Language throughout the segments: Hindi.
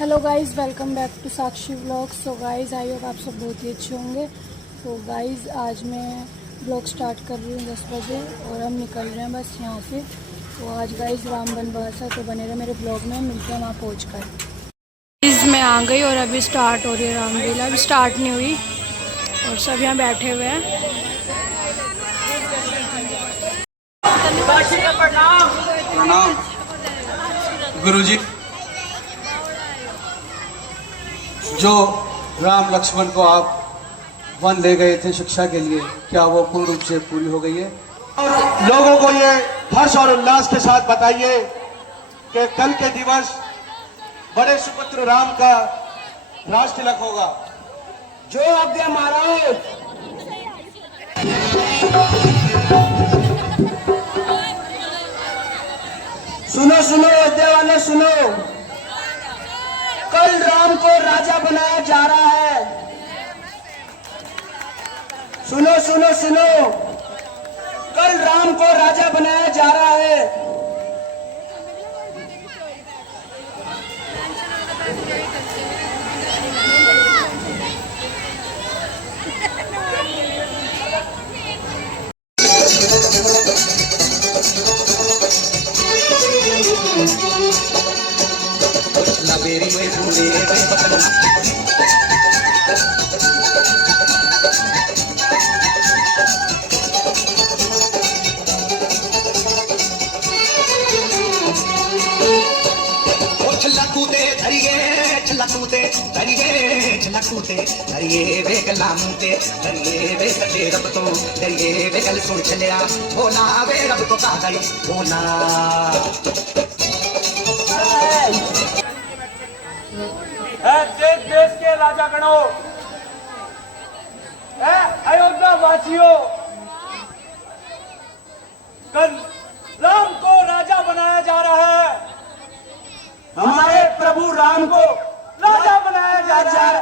Hello guys, welcome back to Sakshi vlog. So guys, I hope आप सब बहुत ही अच्छे होंगे। तो गाइज़, आज मैं व्लॉग स्टार्ट कर रही हूँ 10 बजे और हम निकल रहे हैं बस यहाँ से। तो आज गाइज़ राम बनवास है, तो बने रहे मेरे ब्लॉग में, मिलते हैं वहाँ पहुँच कर। गाइज़ मैं आ गई और अभी स्टार्ट हो रही है रामलीला। अभी स्टार्ट नहीं हुई और सब यहाँ बैठे हुए हैं। प्रणाम गुरुजी। जो राम लक्ष्मण को आप वन ले गए थे शिक्षा के लिए, क्या वो पूर्ण रूप से पूरी हो गई है? और लोगों को ये हर्ष और उल्लास के साथ बताइए कि कल के दिवस बड़े सुपुत्र राम का राज तिलक होगा। जो आज्ञा महाराज। सुनो सुनो अयोध्या वाले सुनो, कल राम को राजा बनाया जा रहा है। सुनो सुनो सुनो, कल राम को राजा बनाया जा रहा है। देश देश के राजा गणों, अयोध्या वासियों, कल राम को राजा बनाया जा रहा है। हमारे प्रभु राम को राजा बनाया जा रहा है।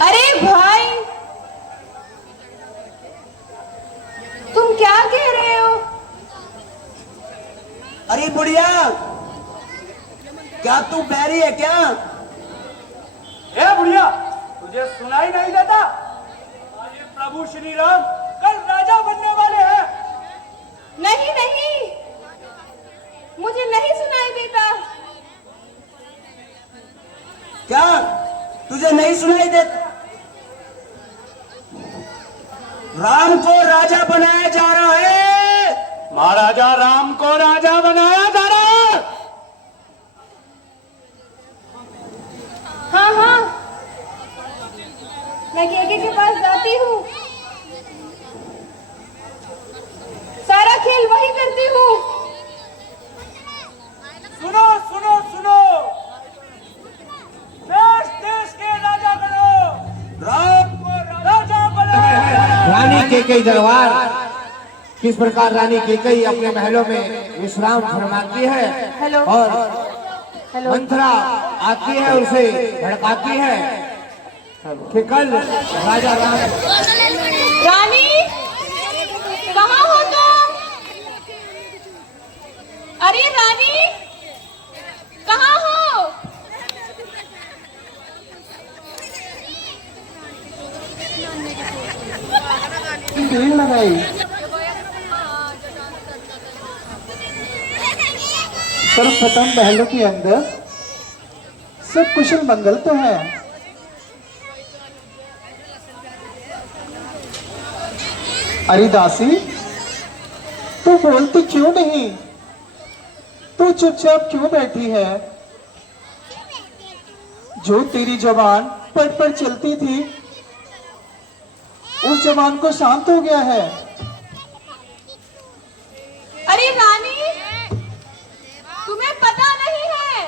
अरे भाई, तुम क्या कह रहे हो? अरे बुढ़िया, क्या तू बैरी है क्या? ए बुढ़िया, तुझे सुनाई नहीं देता? ये प्रभु श्री राम कल राजा बनने वाले हैं। नहीं नहीं, मुझे नहीं सुनाई देता। क्या तुझे नहीं सुनाई देता? राम को राजा बनाया जा रहा है। महाराजा राम को राजा बनाया जा रहा है। हाँ हाँ, मैं केके के पास जाती हूँ, सारा खेल वही करती हूँ। सुनो सुनो सुनो, देश देश के राजा बनो, राम को राजा बनाया जा रहा है। रानी केकई दरबार किस प्रकार रानी केकई अपने महलों में विश्राम फरमाती है हेलो और हेलो, मंथरा आती है, उसे भड़काती है कि कल राजा राम। रानी कहाँ हो तुम? अरे रानी कहाँ हो? भीड़ लगाई। सर्वप्रथम महलों के अंदर सब कुशल मंगल तो है। अरे दासी, तू बोलती क्यों नहीं? तू चुपचाप क्यों बैठी है? जो तेरी जबान पट चलती थी, उस जबान को शांत हो गया है। अरे रानी, तुम्हें पता नहीं है,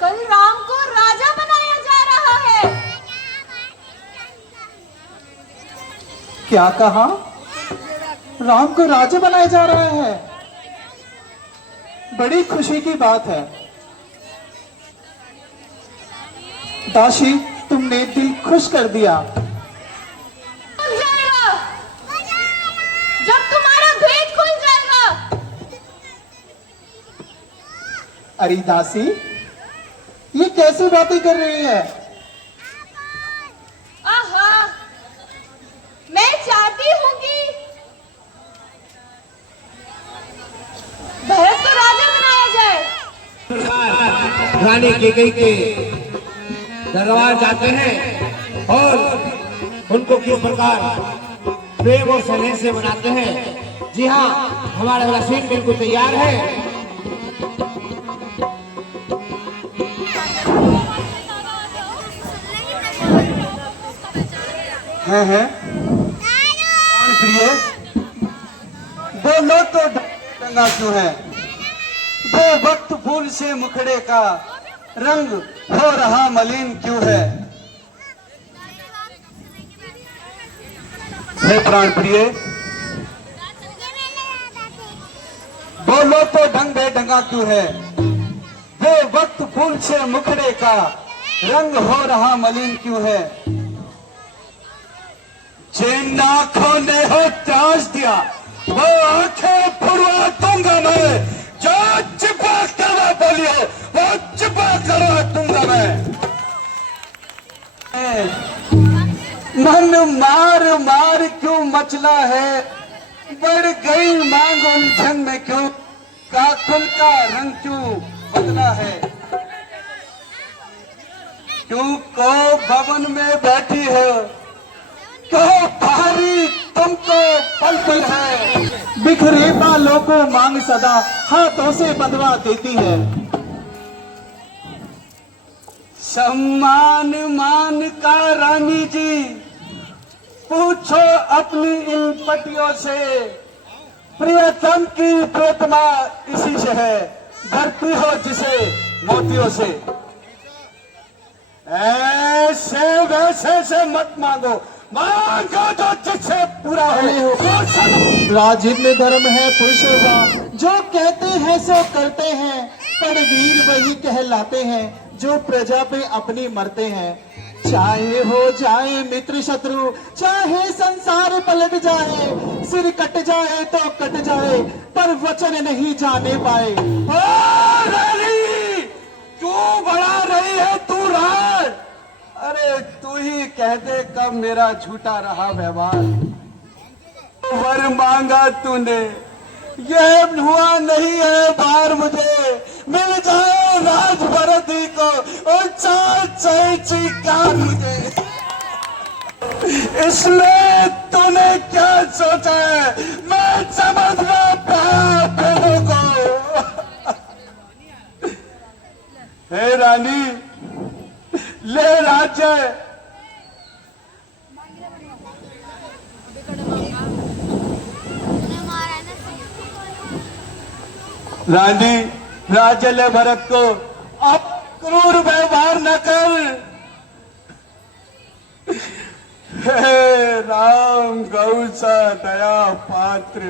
कल राम को राजा बनाया जा रहा है। क्या कहा? राम को राजा बनाया जा रहा है? बड़ी खुशी की बात है। दासी, तुमने दिल खुश कर दिया। जब तुम्हारा अरे दासी, ये कैसी बातें कर रही है? आहा, मैं चाहती हूँ कि भरत को राजा बनाया जाए। रानी कैकेयी के दरबार जाते हैं और उनको किस प्रकार प्रेम और स्नेह से मनाते हैं। जी हाँ, हमारा रसीद बिल्कुल तैयार है। हैं प्रिय, बोलो तो डंगा क्यों है? वो वक्त फूल से मुखड़े का रंग हो रहा मलिन क्यों है? हे प्राण प्रिय, बोलो तो ढंग बेढंगा क्यों है? वो वक्त फूल से मुखड़े का रंग हो रहा मलिन क्यों है? जिन आंखों ने हो त्रास दिया वो आंखें फुड़वा दूंगा मैं। जो चिपा करवा बोलियो वो चिपा करवा दूंगा मैं। मन मार मार क्यों मचला है? बढ़ गई मांग उलझन में क्यों? काकुल का रंग क्यों बदला है? क्यों को भवन में बैठी है? क्यों भारी तुमको पल पल है? बिखरे बालों को मांग सदा हाथों से बंधवा देती है। सम्मान मान का रानी जी, पूछो अपनी इन पटियों से। प्रियतम की प्रियतमा इसी से है, भरती हो जिसे मोतियों से। ऐसे वैसे से मत मांगो, मांगो तो जिससे पूरा हो। राजीव में धर्म है पुरुषों का, जो कहते हैं सो करते हैं, पर वीर वही कहलाते हैं जो प्रजा पे अपनी मरते हैं। चाहे हो जाए मित्र शत्रु, चाहे संसार पलट जाए, सिर कट जाए तो कट जाए, पर वचन नहीं जाने पाए। ओ रानी, क्यों बढ़ा रही है तू राज? अरे तू ही कह दे कब मेरा झूठा रहा व्यवहार। वर मांगा तूने, यह हुआ नहीं है बार मुझे। मिल जाए राज भरती को और चार कार मुझे। इसमें तूने क्या सोचा है? मैं समझ ना पाया भेदों को। हे रानी, ले राज्य। रानी, राज्य ले भरत को। अब क्रूर व्यवहार न कर। हे राम गौ सा दया पात्र,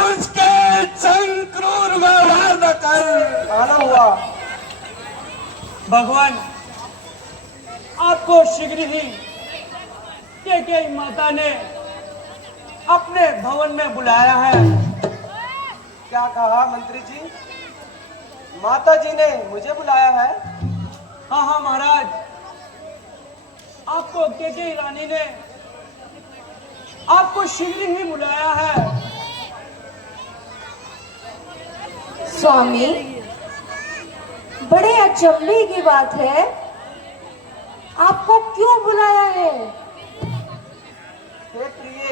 उसके संग क्रूर व्यवहार न कर। आना हुआ भगवान, आपको शीघ्र ही कैकेयी माता ने अपने भवन में बुलाया है। क्या कहा मंत्री जी? माता जी ने मुझे बुलाया है? हाँ हाँ महाराज, आपको कैकेयी रानी ने आपको शीघ्र ही बुलाया है। स्वामी, बड़े अचंभे की बात है, आपको क्यों बुलाया है? हे प्रिय,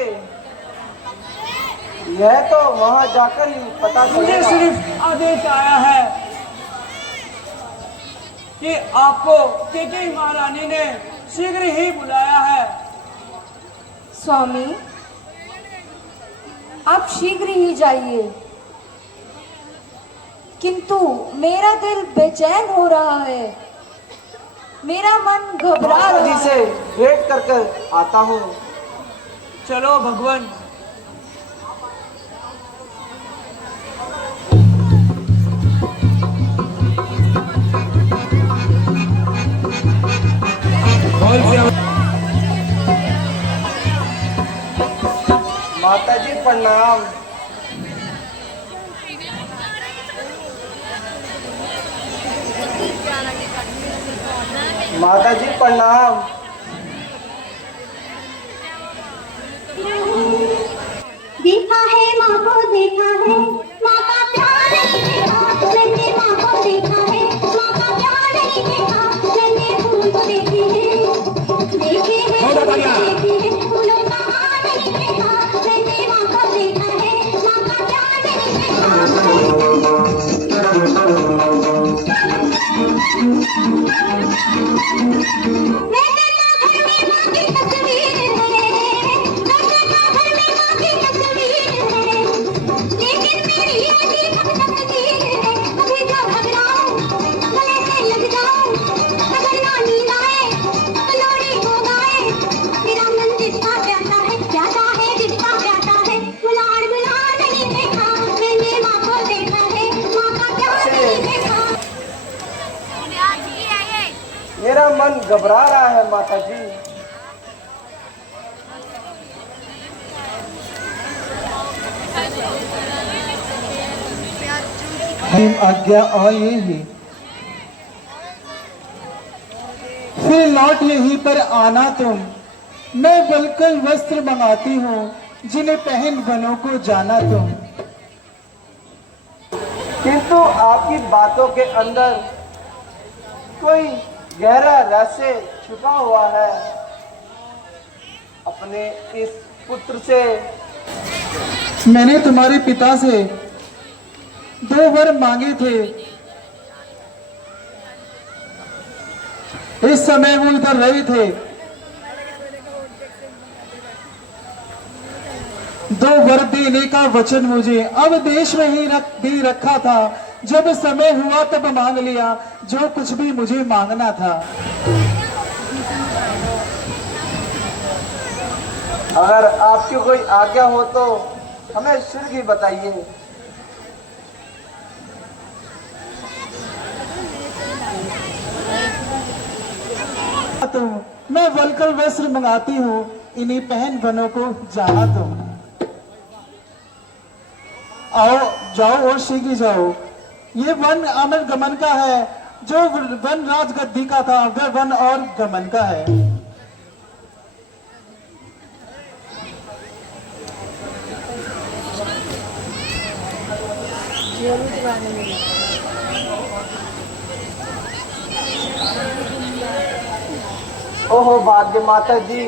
यह तो वहां जाकर ही पता मुझे चलेगा। सिर्फ आदेश आया है कि आपको कैकेयी महारानी ने शीघ्र ही बुलाया है। स्वामी, आप शीघ्र ही जाइए, किंतु मेरा दिल बेचैन हो रहा है, मेरा मन घबरा माता जी रहा से है। भेंट कर कर आता हूँ। चलो भगवान। माता जी प्रणाम। माता जी प्रणाम। देखा है माँ को, देखा है माँ का प्यार नहीं देखा, मैंने माँ को देखा है माँ का प्यार नहीं देखा, मैंने फूल को देखे हैं, देखे हैं फूलों का हार नहीं देखा, मैंने माँ को देखा है माँ का प्यार नहीं देखा। मैं देखा घर में माँ की तस्वीर है, मैं देखा घर में माँ की तस्वीर है, लेकिन मेरी ऐसी अब तकदीर है, अभी जो घबराऊं गले से लग जाऊं, अगर ना नींद आए तो लोरी हो गाए, मेरा मन जितना प्यासा है जितना प्यासा है, गुलार गुलार नहीं देखा, मैंने माँ को देखा है माँ का प्यार नहीं देखा। मेरा मन घबरा रहा है माता जी। हम आज्ञा आए ही फिर लौट यहीं पर आना तुम, मैं बलकल वस्त्र मंगाती हूँ जिन्हें पहन बनों को जाना तुम। किंतु आपकी बातों के अंदर कोई गहरा रहस्य छुपा हुआ है। अपने इस पुत्र से मैंने तुम्हारे पिता से 2 वर मांगे थे, इस समय वो उधर रहे थे। 2 वर देने का वचन मुझे अब देश में ही दे रखा था, जब समय हुआ तब मांग लिया जो कुछ भी मुझे मांगना था। अगर आपकी कोई आज्ञा हो तो हमें शीघ्र ही बताइए। तो मैं वलकल वस्त्र मंगाती हूँ, इन्हीं पहन बनों को जाना तुम। आओ जाओ और शीघ्र जाओ, ये वन अमर गमन का है, जो वन राजगद्दी का था वह वन और गमन का है। ओहो भाग्य माता जी,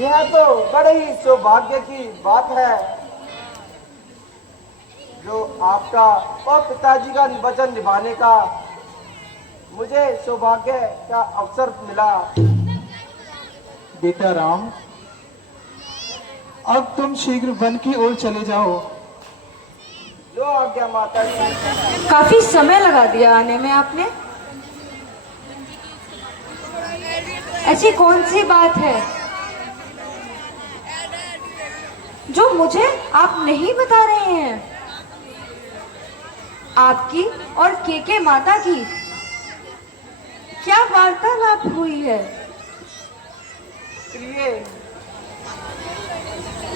यह तो बड़े ही सौभाग्य की बात है जो आपका और पिताजी का वचन निभाने का मुझे सौभाग्य का अवसर मिला। बेटा राम, अब तुम शीघ्र वन की ओर चले जाओ। जो आज्ञा माता जी। काफी समय लगा दिया आने में आपने। ऐसी कौन सी बात है जो मुझे आप नहीं बता रहे हैं? आपकी और केके माता की क्या वार्तालाप हुई है? प्रिय,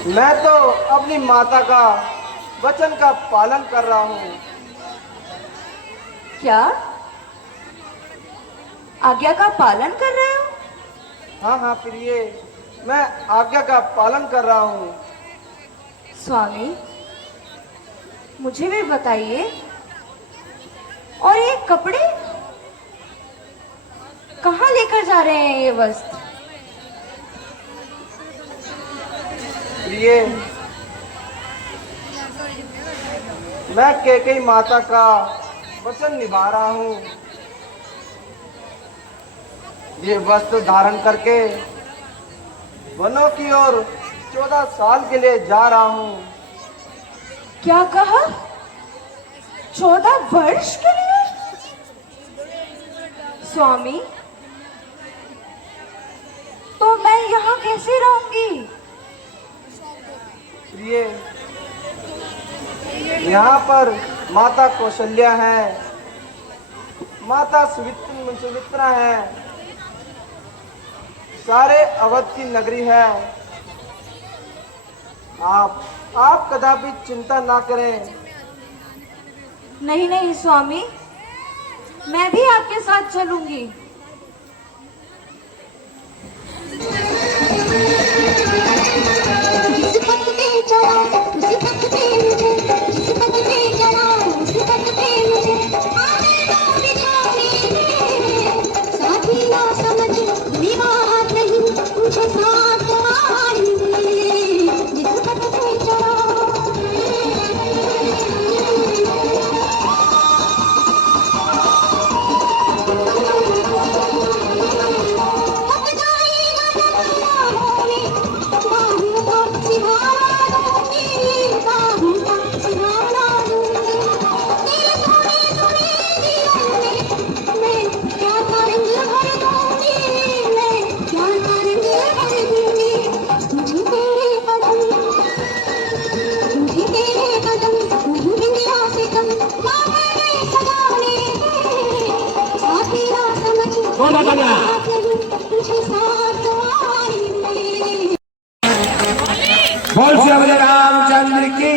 मैं तो अपनी माता का वचन का पालन कर रहा हूँ। क्या आज्ञा का पालन कर रहे हो? हाँ हाँ प्रिय, मैं आज्ञा का पालन कर रहा हूँ। स्वामी, मुझे भी बताइए, और ये कपड़े कहाँ लेकर जा रहे हैं? ये वस्त्र प्रिय, मैं केकई माता का वचन निभा रहा हूँ। ये वस्त्र धारण करके वनों की ओर 14 साल के लिए जा रहा हूँ। क्या कहा? 14 वर्ष के लिए? स्वामी, तो मैं यहाँ कैसे रहूंगी? प्रिय, यहाँ पर माता कौशल्या है, माता सुमित्रा है, सारे अवध की नगरी है। आप कदापि चिंता ना करें। नहीं नहीं स्वामी, मैं भी आपके साथ चलूंगी। जिस पथ पे चला उसी पथ पे मुझे, जिस पथ पे चला उसी पथ पे मुझे आने दो बिछाने साथी ना समझ विवाह नहीं मुझे साथ आएंगे जिस पथ पे चला। बोल बता बोल श्री रामचंद्र की।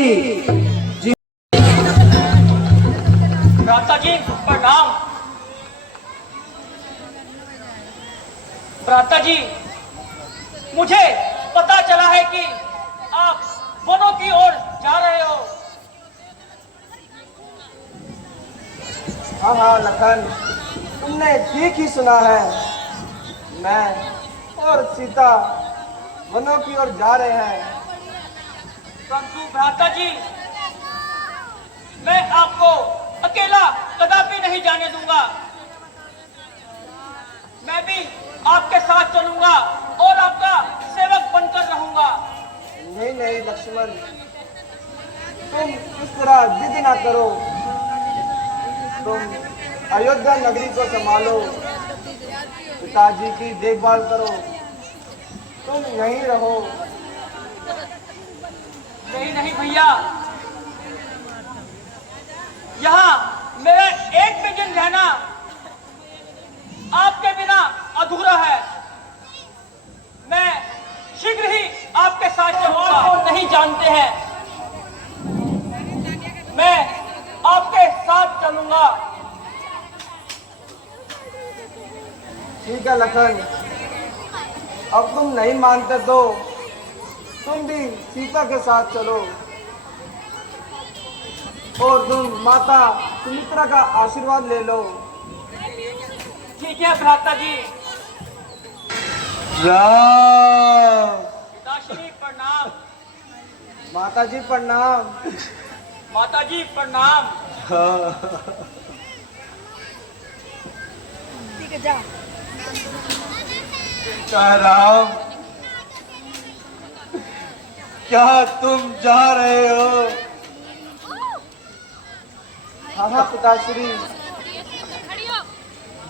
भ्राता जी प्रणाम। भ्राता जी, मुझे पता चला है कि आप वनों की ओर जा रहे हो। हाँ हाँ लखन, तुमने ठीक ही सुना है। मैं और सीता वनों की ओर जा रहे हैं। परंतु भ्राता जी, मैं आपको अकेला कदापि नहीं जाने दूंगा। मैं भी आपके साथ चलूंगा और आपका सेवक बनकर रहूंगा। नहीं नहीं लक्ष्मण, तुम इस तरह जिद ना करो। तुम अयोध्या नगरी को संभालो, पिताजी की देखभाल करो, तुम यहीं रहो। नहीं नहीं भैया, यहाँ मेरा एक भी दिन रहना आपके बिना अधूरा है। मैं शीघ्र ही आपके साथ चलूंगा। तो नहीं जानते हैं, मैं आपके साथ चलूंगा। ठीक है लखन, अब तुम नहीं मानते तो तुम भी सीता के साथ चलो और तुम माता सुमित्रा का आशीर्वाद ले लो। ठीक है भ्राता जी। राम। पिताश्री प्रणाम। माता जी प्रणाम। माता जी प्रणाम। क्या राम, क्या तुम जा रहे हो? हाँ हाँ पिताश्री,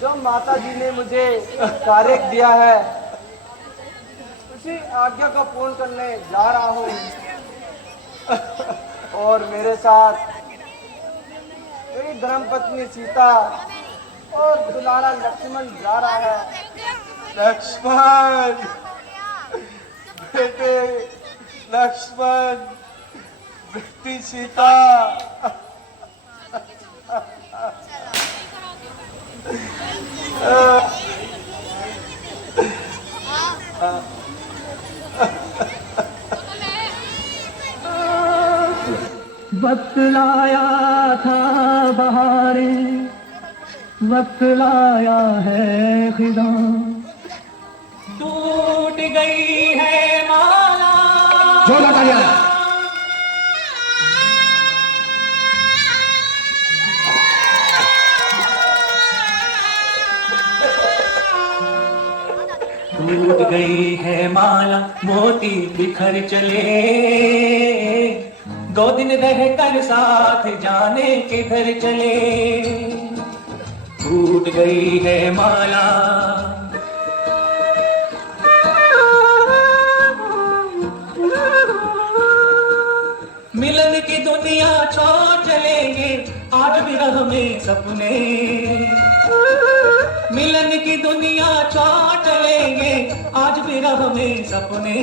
जो माता जी ने मुझे कार्य दिया है उसी आज्ञा का पूर्ण करने जा रहा हूँ। और मेरे साथ मेरी धर्मपत्नी सीता और दुलारा लक्ष्मण जा रहा है। लक्ष्मण बेटे, लक्ष्मण बेटी सीता। वक्त लाया था बहारे, वक्त लाया है खिदा, टूट गई है माला। जोर तालियां। टूट गई है माला, मोती बिखर चले, 2 दिन रह कर साथ जाने किधर चले। टूट गई है माला, मिलन की दुनिया छोड़ चलेंगे, आज भी राह में सपने। मिलन की दुनिया छोड़ चलेंगे, आज भी राह में सपने।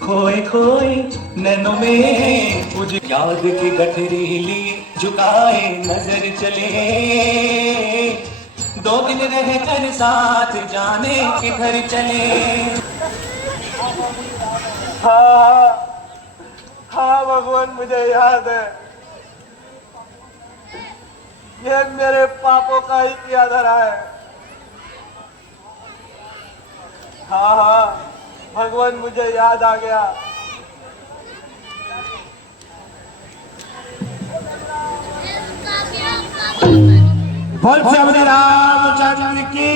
खोए खोए नैनों में कुछ याद की गठरी लिए, झुकाए नजर चले, 2 दिन रह कर साथ जाने किधर चले। हाँ हाँ भगवान, मुझे याद है। ये मेरे पापों का ही किया धरा है। हाँ हाँ भगवान, मुझे याद आ गया। बोल श्री रामचंद्र की।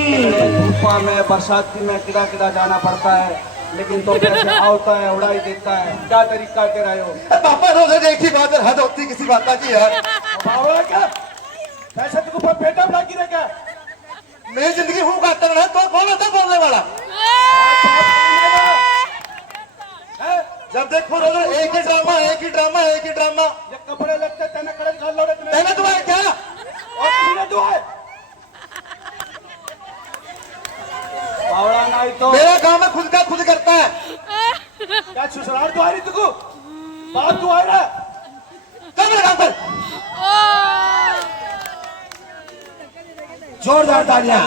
धूपा में बरसाती में किदा किदा जाना पड़ता है, लेकिन तो कैसे आवता है, उड़ाई देता है। क्या तरीका तेरा यो? पापा रोज एक ही बात है, हद होती किसी बात की यार। बावड़ा क्या पैसे तुझको पर पेटा बना की रे क्या? मेरी जिंदगी हूँ का है, तो कौन होता बोलने वाला? जब देखो रोज एक ही ड्रामा, एक ही ड्रामा, एक ही ड्रामा। ये कपड़े लगते तेने कड़े घाल लो रे तूने। मैंने तुम्हारे क्या और तूने तो है बावड़ा नहीं तो मेरा काम है खुद का खुद करता है। क्या सुसरार तो आ रही तुझको? बात तू आ रहा कर मेरा काम कर। जोरदार तालियां।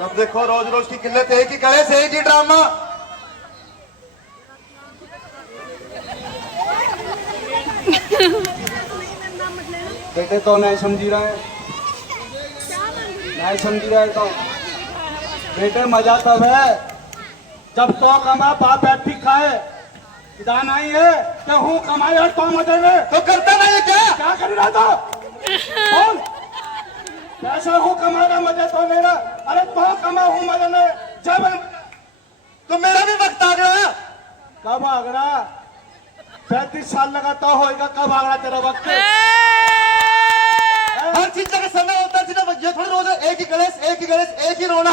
जब देखो रोज रोज की किल्लत, एक ही करे से एक ही ड्रामा। बेटे तो नहीं समझी रहा है, नहीं समझी रहा है तो बेटे मजा तब है जब तो कमा बाप बैठी खाए। इधर नहीं है कि हूँ कमाए और तो मजे में तो करता नहीं है क्या? क्या कर रहा था? कौन कैसा हूँ कमाना मजे तो मेरा? अरे तो कमा हूँ मजे में जब तो मेरा भी वक्त आ गया। कब आगरा 35 साल लगाता होएगा, कब आगरा तेरा वक्त? हर चीज का समय होता है, ये थोड़ी रोज एक ही गणेश, एक ही गणेश, एक ही रोना।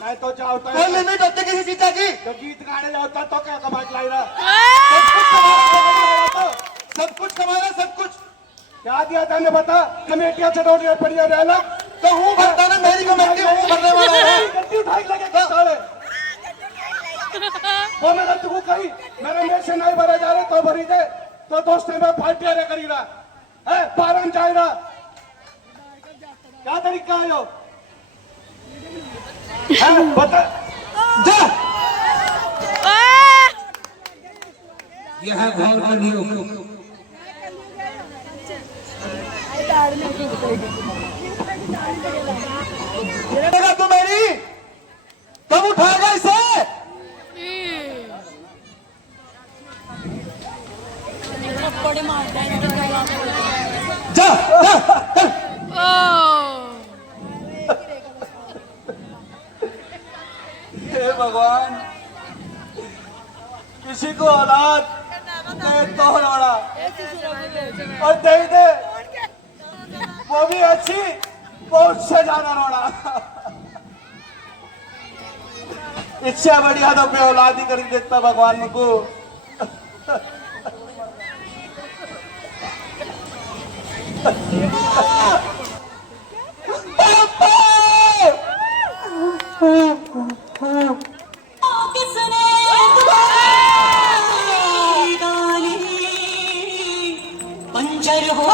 नहीं तो जाओ तो कोई लिमिट होती किसी चीज की। तो गीत गाने जाता तो क्या कमा लाई रहा? सब कुछ कमाना, सब कुछ। क्या दिया था ने बता? कमेटियां चटोटियां पड़िया रहना तो हूँ भरता ना, मेरी कमेटी हूँ भरने वाला है। गड्डी उठाई लगे साले। वो मेरा तुझको कही मेरे मेरे से नहीं भरे जा रहे तो भरी दे। तो दोस्तों में पार्टी अरे करी रहा है, पारन जाए रहा। क्या तरीका है यो? बता जा। यह है घोर कलयुग। तू मेरी कब उठाएगा इसे? जा, जा, हे भगवान, किसी को औलाद दे तो लौड़ा और दे दे वो भी अच्छी, वो उससे ज्यादा रोड़ा। इससे बढ़िया तो मैं औलाद ही कर देता भगवान को। पंचर हो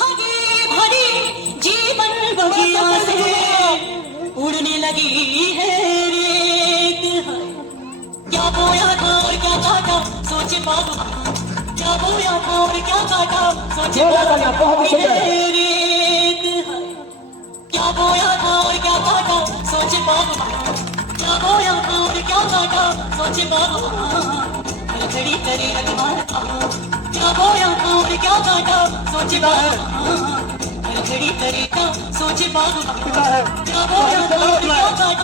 हरी भरी जीवन बगिया से उड़ने लगी है रेत। क्या बोया था और क्या काटा सोचे बाबू, क्या बोया था और क्या काटा सोचे बाबू रेत। क्या बोया था और क्या काटा सोचे बाबू, क्या बोया था और क्या काटा सोचे बाबू। खड़ी करी रखवार क्या बोया था और क्या काटा सोचे बाबू। खड़ी करी था सोचे बाबू। पिता है, क्या बोया था और क्या काटा।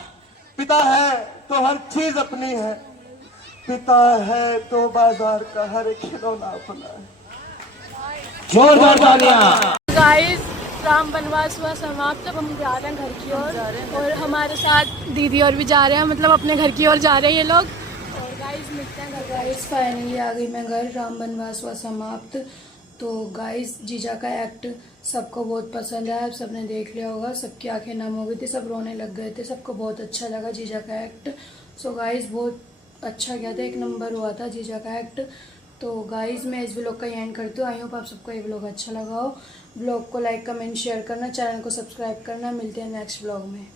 पिता है तो हर चीज अपनी है। पिता है तो बाजार का हर खिलौना अपना है। जोरदार तालियां। गाइस, राम वनवास हुआ समाप्त। अब हम जा रहे हैं घर की ओर और हमारे साथ दीदी और भी जा रहे हैं, मतलब अपने घर की ओर जा रहे हैं ये लोग। और गाइस मिलते हैं। गाइस फाइनली आ गई मैं घर। राम वनवास हुआ समाप्त। तो गाइस जीजा का एक्ट सबको बहुत पसंद आया, सबने देख लिया होगा, सबकी आंखें नम हो गई थी, सब रोने लग गए थे, सबको बहुत अच्छा लगा जीजा का एक्ट। सो गाइस बहुत अच्छा गया था, एक नंबर हुआ था जीजा का एक्ट। तो गाइज़ मैं इस व्लॉग का एंड करती हूँ। आई होप आप सबको ये व्लॉग अच्छा लगा हो। व्लॉग को लाइक कमेंट शेयर करना, चैनल को सब्सक्राइब करना। मिलते हैं नेक्स्ट व्लॉग में।